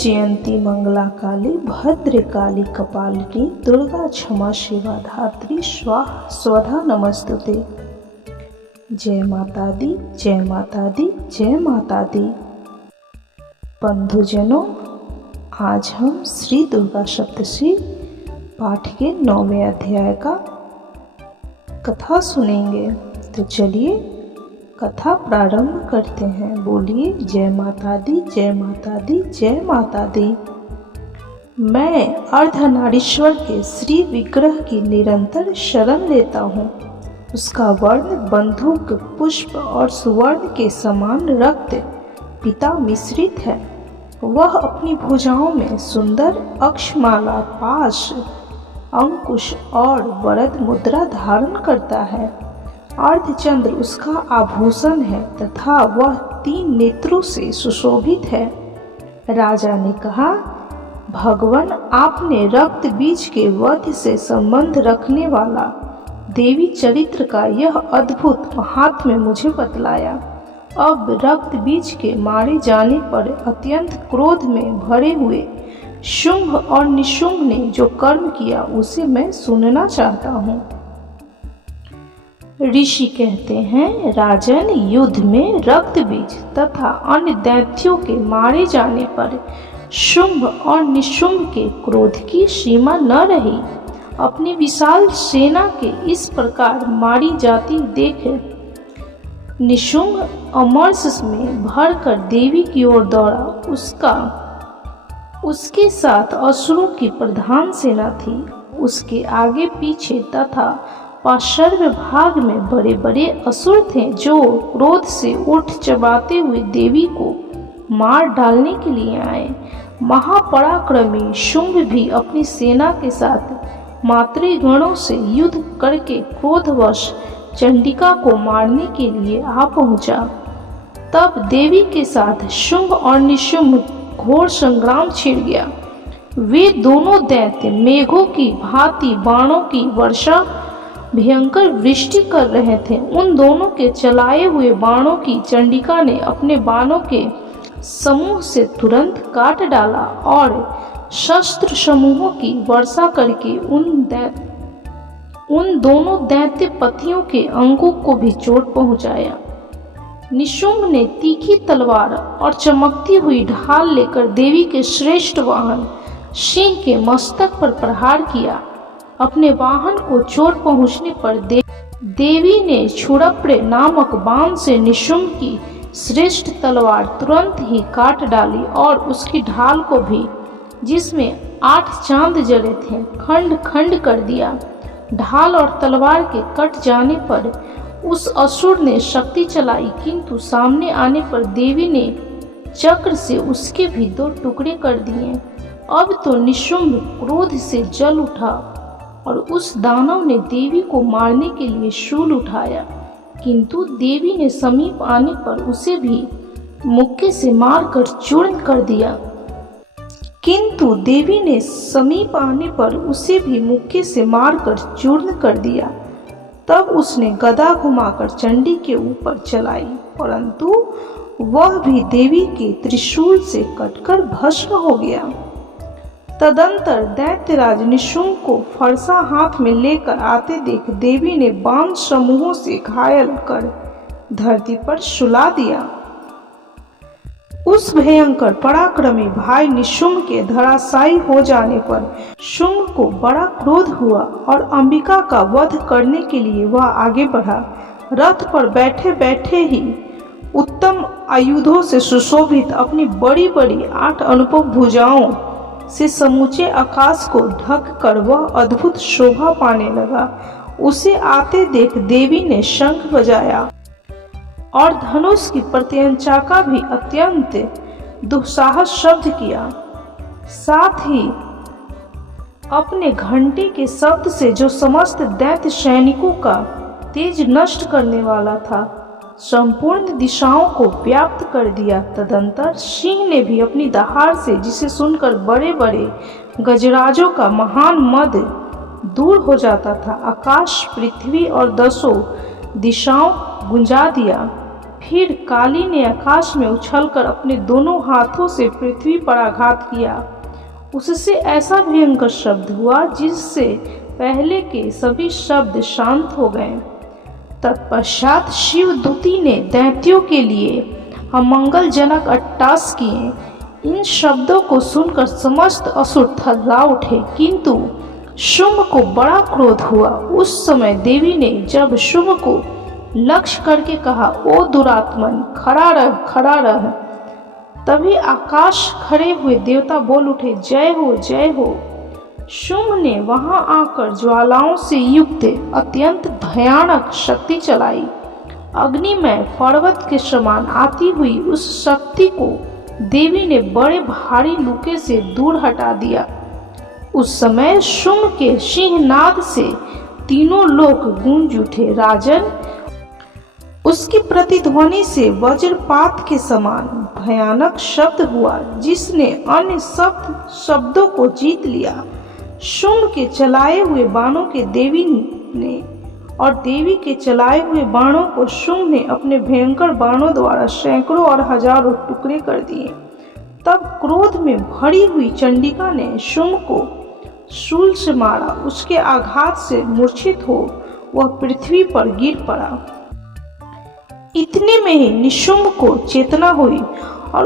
जयंती मंगला काली भद्रकाली कपालिनी दुर्गा क्षमा शिवा धात्री स्वाहा स्वधा नमस्तुते। जय माता दी, जय माता दी, जय माता दी। बंधुजनों, आज हम श्री दुर्गा सप्तशती पाठ के 9वें अध्याय का कथा सुनेंगे। तो चलिए कथा प्रारंभ करते हैं। बोलिए जय माता दी, जय माता दी, जय माता दी। मैं अर्धनारीश्वर के श्री विग्रह की निरंतर शरण लेता हूँ। उसका वर्ण बंदूक पुष्प और सुवर्ण के समान रक्त पिता मिश्रित है। वह अपनी भुजाओं में सुंदर अक्षमाला, पाश, अंकुश और वरद मुद्रा धारण करता है। अर्धचंद्र उसका आभूषण है तथा वह 3 नेत्रों से सुशोभित है। राजा ने कहा, भगवान, आपने रक्त बीज के वध से संबंध रखने वाला देवी चरित्र का यह अद्भुत महात्म्य मुझे बतलाया। अब रक्त बीज के मारे जाने पर अत्यंत क्रोध में भरे हुए शुंभ और निशुंभ ने जो कर्म किया उसे मैं सुनना चाहता हूँ। ऋषि कहते हैं, राजन, युद्ध में रक्त बीज तथा अन्य दैत्यों के मारे जाने पर शुंभ और निशुंभ के क्रोध की सीमा न रही। अपनी विशाल सेना के इस प्रकार मारी जाती देख निशुंभ अमरस में भरकर देवी की ओर दौड़ा। उसके साथ असुरों की प्रधान सेना थी। उसके आगे पीछे तथा पार्श्व भाग में बड़े बड़े असुर थे जो क्रोध से ओठ चबाते हुए देवी को मार डालने के लिए आए। महापराक्रमी शुंभ भी अपनी सेना के साथ मातृगणों से युद्ध करके क्रोधवश चंडिका को मारने के लिए आ पहुंचा। तब देवी के साथ शुंभ और निशुंभ घोर संग्राम छिड़ गया। वे दोनों दैत्य मेघों की भांति बाणों की वर्षा भयंकर वृष्टि कर रहे थे। उन दोनों के चलाए हुए बाणों की चंडिका ने अपने बाणों के समूह से तुरंत काट डाला और शस्त्र समूहों की वर्षा करके उन दोनों दैत्य पतियों के अंगों को भी चोट पहुंचाया। निशुंभ ने तीखी तलवार और चमकती हुई ढाल लेकर देवी के श्रेष्ठ वाहन सिंह के मस्तक पर प्रहार किया। अपने वाहन को चोट पहुंचने पर देवी ने क्षुरप्र नामक बाण से निशुंभ की श्रेष्ठ तलवार तुरंत ही काट डाली और उसकी ढाल को भी, जिसमें 8 चांद जड़े थे, खंड खंड कर दिया। ढाल और तलवार के कट जाने पर उस असुर ने शक्ति चलाई, किंतु सामने आने पर देवी ने चक्र से उसके भी 2 टुकड़े कर दिए। अब तो निशुंभ क्रोध से जल उठा और उस दानव ने देवी को मारने के लिए शूल उठाया, किंतु देवी ने समीप आने पर उसे भी मुक्के से मारकर चूर्ण कर दिया। तब उसने गदा घुमाकर चंडी के ऊपर चलाई, परंतु वह भी देवी के त्रिशूल से कटकर भस्म हो गया। तदंतर दैत्यराज निशुंभ को फरसा हाथ में लेकर आते देख देवी ने बाण समूहों से घायल कर धरती पर सुला दिया। उस भयंकर पराक्रमी भाई निशुंभ के धराशायी हो जाने पर शुंभ को बड़ा क्रोध हुआ और अंबिका का वध करने के लिए वह आगे बढ़ा। रथ पर बैठे बैठे ही उत्तम आयुधों से सुशोभित अपनी बड़ी बड़ी 8 अनुपम भुजाओं से समूचे आकाश को ढक कर वह अद्भुत शोभा पाने लगा। उसे आते देख देवी ने शंख बजाया और धनुष की प्रत्यंचा का भी अत्यंत दुस्साहस शब्द किया। साथ ही अपने घंटे के शब्द से जो समस्त दैत्य सैनिकों का तेज नष्ट करने वाला था, संपूर्ण दिशाओं को व्याप्त कर दिया। तदंतर सिंह ने भी अपनी दहाड़ से, जिसे सुनकर बड़े बड़े गजराजों का महान मद दूर हो जाता था, आकाश, पृथ्वी और 10 दिशाओं गुंजा दिया। फिर काली ने आकाश में उछलकर अपने दोनों हाथों से पृथ्वी पर आघात किया। उससे ऐसा भयंकर शब्द हुआ जिससे पहले के सभी शब्द शांत हो गए। तत्पश्चात शिवदूती ने दैत्यों के लिए अमंगलजनक अट्टहास किए। इन शब्दों को सुनकर समस्त असुर थर्रा उठे, किंतु शुंभ को बड़ा क्रोध हुआ। उस समय देवी ने जब शुंभ को लक्ष्य करके कहा, ओ दुरात्मन, खड़ा रह, खड़ा रह। तभी आकाश खड़े हुए देवता बोल उठे, जय हो, जय हो। शुंभ ने वहां आकर ज्वालाओं से युक्त अत्यंत भयानक शक्ति चलाई। अग्निमय पर्वत के समान आती हुई उस शक्ति को देवी ने बड़े भारी लूके से दूर हटा दिया। उस समय शुंभ के सिंहनाद से तीनों लोक गूंज उठे। राजन, उसकी प्रतिध्वनि से वज्रपात के समान भयानक शब्द हुआ जिसने अन्य सब शब्दों को जीत लिया। शुंभ के चलाए हुए बाणों के देवी ने और देवी के चलाए हुए बाणों को शुंभ ने अपने भयंकर बाणों द्वारा सैकड़ों और हजारों टुकड़े कर दिए। तब क्रोध में भरी हुई चंडिका ने शुंभ को शूल से मारा। उसके आघात से मूर्छित हो वह पृथ्वी पर गिर पड़ा। इतने में ही निशुंभ को चेतना हुई और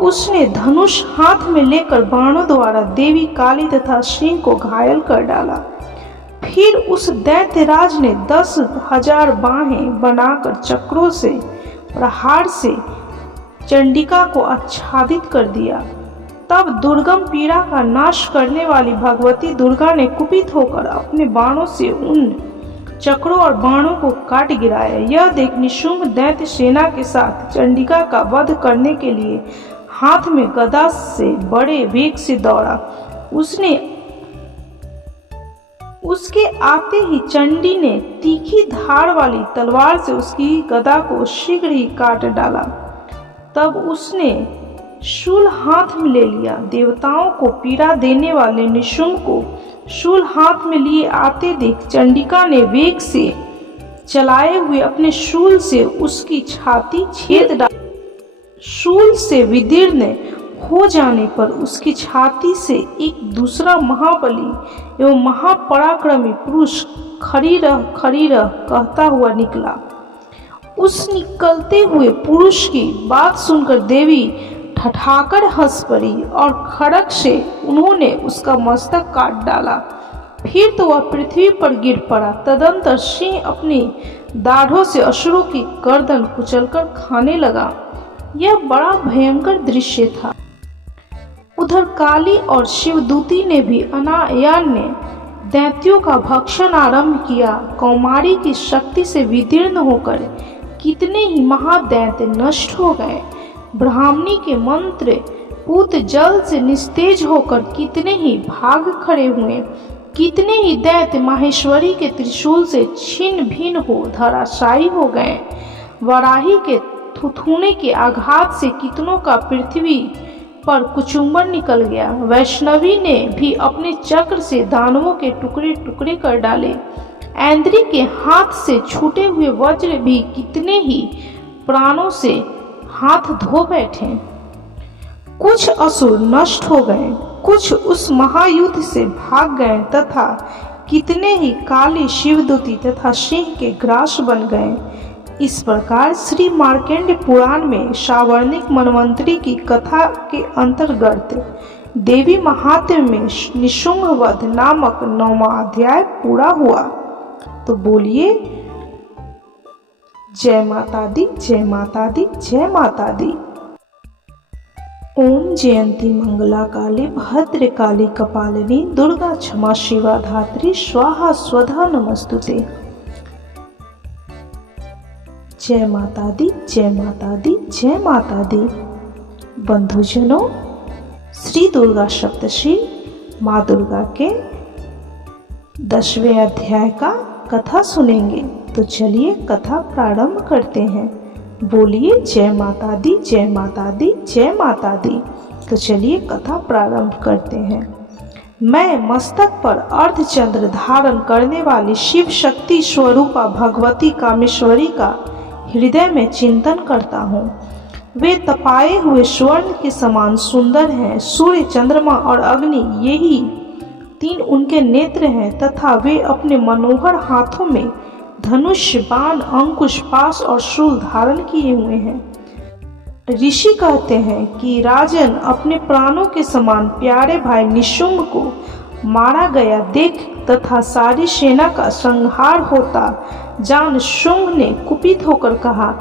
उसने धनुष हाथ में लेकर बाणों द्वारा देवी काली तथा सिंह को घायल कर डाला। फिर उस दैत्यराज ने 10,000 बाहें बनाकर चक्रों से प्रहार से चंडिका को आच्छादित कर दिया। तब दुर्गम पीड़ा का नाश करने वाली भगवती दुर्गा ने कुपित होकर अपने बाणों से उन चक्रों और बाणों को काट गिराया। यह देख निशुंभ दैत्य सेना के साथ चंडिका का वध करने के लिए हाथ में गदा से बड़े वेग से दौड़ा। उसके आते ही चंडी ने तीखी धार वाली तलवार से उसकी गदा को शीघ्र ही काट डाला। तब उसने शूल हाथ में ले लिया। देवताओं को पीड़ा देने वाले निशुंभ को शूल हाथ में लिए आते देख चंडिका ने वेग से चलाए हुए अपने शूल से उसकी छाती छेद डाली। शूल से विदीर्ण हो जाने पर उसकी छाती से एक दूसरा महाबली एवं महापराक्रमी पुरुष खड़ी रह कहता हुआ निकला। उस निकलते हुए पुरुष की बात सुनकर देवी ठठाकर हंस पड़ी और खड़ग से उन्होंने उसका मस्तक काट डाला। फिर तो वह पृथ्वी पर गिर पड़ा। तदंतर सिंह अपनी दाढ़ों से असुरों की गर्दन कुचलकर खाने लगा। यह बड़ा भयंकर दृश्य था। उधर काली और शिवदूती ने भी अनायान्य दैत्यों का भक्षण आरंभ किया। कौमारी की शक्ति से विदीर्ण होकर कितने ही महादैत्य नष्ट हो गए। ब्राह्मणी के मंत्र पूत जल से निस्तेज होकर कितने ही भाग खड़े हुए। कितने ही दैत्य माहेश्वरी के त्रिशूल से छिन्न भिन्न हो धराशायी हो गए। वराही के थुथुने के आघात से कितनों का पृथ्वी पर कुचुम्बर निकल गया। वैष्णवी ने भी अपने चक्र से दानवों के टुकड़े टुकड़े कर डाले। ऐन्द्री के हाथ से छूटे हुए वज्र भी कितने ही प्राणों से हाथ धो बैठे। कुछ असुर नष्ट हो गए, कुछ उस महायुद्ध से भाग गए तथा कितने ही काली शिवदूती तथा सिंह के ग्रास बन गए। इस प्रकार श्री मार्कंडेय पुराण में सावर्णिक मनवंतरी की कथा के अंतर्गत देवी महात्म्य में निशुंभ वध नामक 9वां अध्याय पूरा हुआ। तो बोलिए जय माता दी, जय माता दी, जय माता दी। ओम जयंती मंगला काली भद्र काली कपालिनी दुर्गा क्षमा शिवा धात्री स्वाहा स्वधा नमस्तुते। जय माता दी, जय माता दी, जय माता दी। बंधुजनों, श्री दुर्गा सप्तशी माँ दुर्गा के 10वें अध्याय का कथा सुनेंगे। तो चलिए कथा प्रारंभ करते हैं। बोलिए जय माता दी, जय माता दी, जय माता दी। तो चलिए कथा प्रारंभ करते हैं। मैं मस्तक पर अर्धचंद्र धारण करने वाली शिव शक्ति स्वरूपा भगवती कामेश्वरी का हृदय में चिंतन करता हूँ। वे तपाए हुए स्वर्ण के समान सुंदर हैं। सूर्य, चंद्रमा और अग्नि, यही तीन उनके नेत्र हैं तथा वे अपने मनोहर हाथों में धनुष, बाण, अंकुश, पाश और शूल धारण किए हुए हैं। ऋषि कहते हैं कि राजन, अपने प्राणों के समान प्यारे भाई निशुंभ को मारा गया देख तथा सारी सेना का संहार होता जान शुंभ ने कुपित होकर कहा,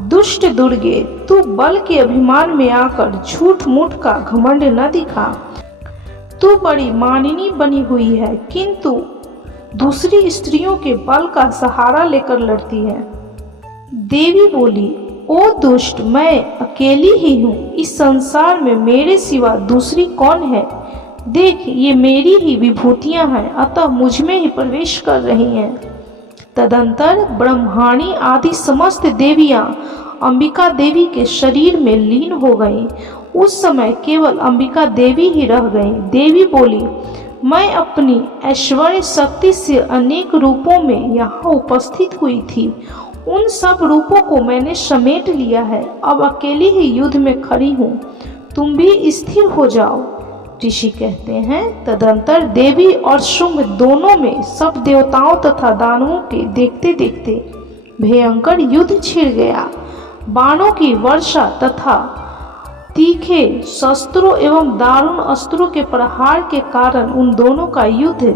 दुष्ट दुर्गे, तू बल के अभिमान में आकर झूठ मूठ का घमंड न दिखा। तू बड़ी मानिनी बनी हुई है, किंतु दूसरी स्त्रियों के बल का सहारा लेकर लड़ती है। देवी बोली, ओ दुष्ट, मैं अकेली ही हूँ। इस संसार में मेरे सिवा दूसरी कौन है? देख, ये मेरी ही विभूतियाँ हैं, अतः मुझ में ही प्रवेश कर रही हैं। तदंतर ब्रह्माणी आदि समस्त देवियाँ अंबिका देवी के शरीर में लीन हो गईं। उस समय केवल अंबिका देवी ही रह गईं। देवी बोली, मैं अपनी ऐश्वर्य शक्ति से अनेक रूपों में यहाँ उपस्थित हुई थी। उन सब रूपों को मैंने समेट लिया है। अब अकेली ही युद्ध में खड़ी हूँ, तुम भी स्थिर हो जाओ। ऋषि कहते हैं, तदंतर देवी और शुंभ दोनों में सब देवताओं तथा दानवों के देखते देखते भयंकर युद्ध छिड़ गया। बाणों की वर्षा तथा तीखे शस्त्रों एवं दारुण अस्त्रों के प्रहार के कारण उन दोनों का युद्ध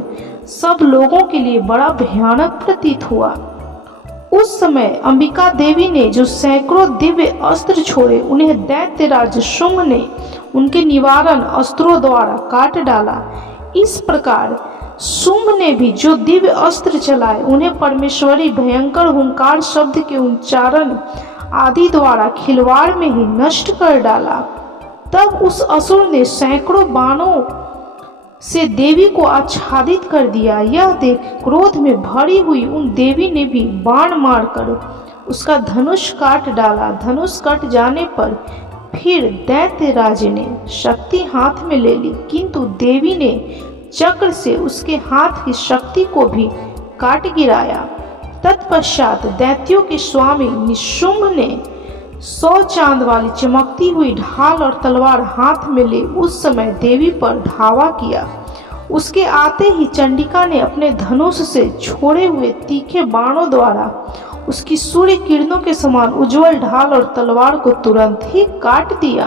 सब लोगों के लिए बड़ा भयानक प्रतीत हुआ। उस समय अंबिका देवी ने जो सैकड़ों दिव्य अस्त्र छोड़े, उन्हें दैत्यराज शुंभ ने उनके निवारण अस्त्रों द्वारा काट डाला। इस प्रकार शुंभ ने भी जो दिव्य अस्त्र चलाए, उन्हें परमेश्वरी भयंकर हुंकार शब्द के उच्चारण आदि द्वारा खिलवाड़ में ही नष्ट कर डाला। तब उस असुर ने सैकड़ों बाणों से देवी को आच्छादित कर दिया। यह देख क्रोध में भरी हुई उन देवी ने भी बाण मारकर उसका धनुष काट डाला। धनुष कट जाने पर फिर दैत्यराज ने शक्ति हाथ में ले ली, किंतु देवी ने चक्र से उसके हाथ की शक्ति को भी काट गिराया। तत्पश्चात दैत्यों के स्वामी निशुंभ ने 100 चांद वाली चमकती हुई ढाल और तलवार हाथ में ले उस समय देवी पर धावा किया। उसके आते ही चंडिका ने अपने धनुष से छोड़े हुए तीखे बाणों द्वारा उसकी सूर्य किरणों के समान उज्जवल ढाल और तलवार को तुरंत ही काट दिया।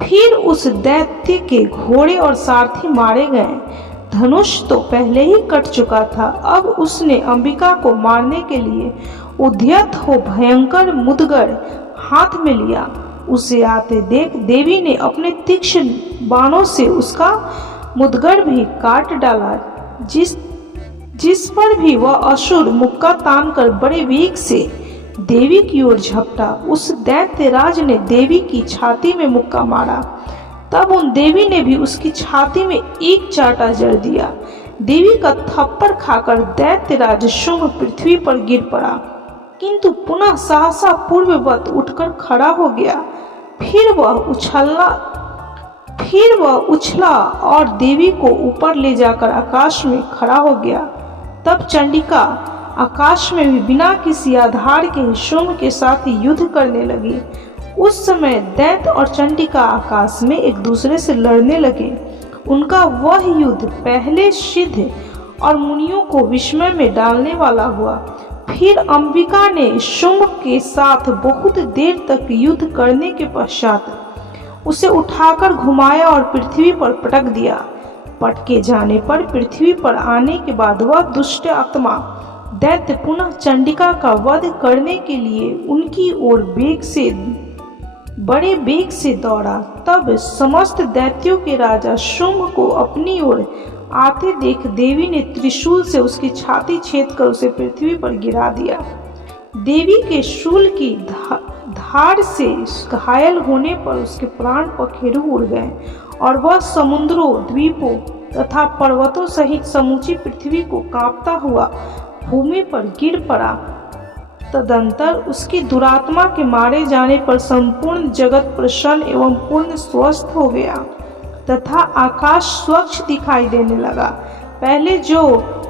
फिर उस दैत्य के घोड़े और सारथी मारे गए। धनुष तो पहले ही कट चुका था, अब उसने अंबिका को मारने के लिए उद्यत हो भयंकर मुदगर हाथ में लिया। उसे आते देख देवी ने अपने तीक्ष्ण बाणों से उसका मुदगर भी काट डाला। जिस पर भी वह असुर मुक्का तानकर बड़े वेग से देवी की ओर झपटा। उस दैत्यराज ने देवी की छाती में मुक्का मारा। तब उन देवी ने भी उसकी छाती में एक चाटा जड़ दिया। देवी का थप्पड़ खाकर दैत्यराज शुंभ पृथ्वी पर गिर पड़ा, किंतु पुनः सहसा पूर्ववत उठकर खड़ा हो गया। फिर वह उछला और देवी को ऊपर ले जाकर आकाश में खड़ा हो गया। तब चंडिका आकाश में भी बिना किसी आधार के शुंभ के साथ युद्ध करने लगी। उस समय दैत्य और चंडिका आकाश में एक दूसरे से लड़ने लगे। उनका वह युद्ध पहले सिद्ध और मुनियों को विस्मय में डालने वाला हुआ। फिर अंबिका ने शुंभ के साथ बहुत देर तक युद्ध करने के पश्चात उसे उठाकर घुमाया और पृथ्वी पर पटक दिया। पटके जाने पर पृथ्वी पर आने के बाद वह दुष्ट आत्मा दैत्य पुनः चंडिका का वध करने के लिए उनकी ओर बड़े वेग से दौड़ा। तब समस्त दैत्यों के राजा शुंभ को अपनी ओर आते देख देवी ने त्रिशूल से उसकी छाती छेद कर उसे पृथ्वी पर गिरा दिया। देवी के शूल की धार से घायल होने पर उसके प्राण पखेरु उड़ गए और वह समुद्रों, द्वीपों तथा पर्वतों सहित समूची पृथ्वी को कांपता हुआ भूमि पर गिर पड़ा। तदंतर उसकी दुरात्मा के मारे जाने पर संपूर्ण जगत प्रसन्न एवं पूर्ण स्वस्थ हो गया। तथा आकाश स्वच्छ दिखाई देने लगा। पहले जो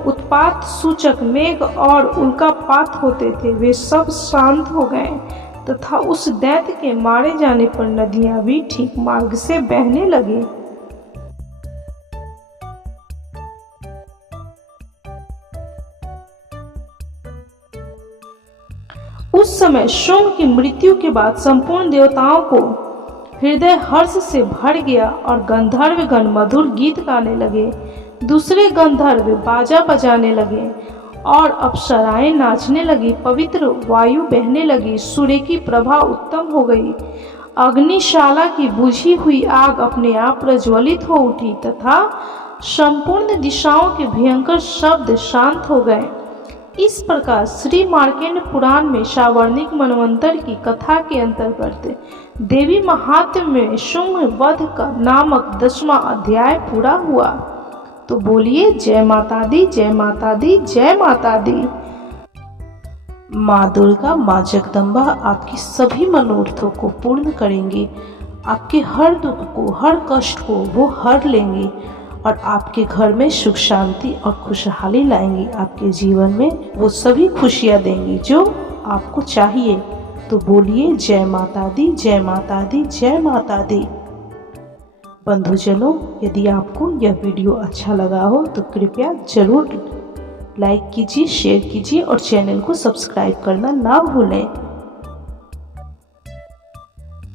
उत्पात सूचक मेघ और उल्कापात होते थे वे सब शांत हो गए तथा उस दैत्य के मारे जाने पर नदियां भी ठीक मार्ग से बहने लगी। उस समय शुंग की मृत्यु के बाद संपूर्ण देवताओं को हृदय हर्ष से भर गया और गंधर्वगण मधुर गीत गाने लगे। दूसरे गंधर्व बाजा बजाने लगे और अप्सराएं नाचने लगी। पवित्र वायु बहने लगी, सूर्य की प्रभा उत्तम हो गई। अग्निशाला की बुझी हुई आग अपने आप प्रज्वलित हो उठी तथा संपूर्ण दिशाओं के भयंकर शब्द शांत हो गए। इस प्रकार श्री मार्कंड पुराण में सावर्णिक मनवंतर की कथा के अंतर्गत देवी महात्म्य में शुंग वध का नामक 10वां अध्याय पूरा हुआ। तो बोलिए जय माता दी, जय माता दी, जय माता दी। माँ दुर्गा, माँ जगदम्बा आपकी सभी मनोरथों को पूर्ण करेंगे। आपके हर दुख को, हर कष्ट को वो हर लेंगे और आपके घर में सुख शांति और खुशहाली लाएंगी। आपके जीवन में वो सभी खुशियाँ देंगी जो आपको चाहिए। तो बोलिए जय माता दी, जय माता दी, जय माता दी। बंधुजनों, यदि आपको यह वीडियो अच्छा लगा हो तो कृपया जरूर लाइक कीजिए, शेयर कीजिए और चैनल को सब्सक्राइब करना ना भूलें।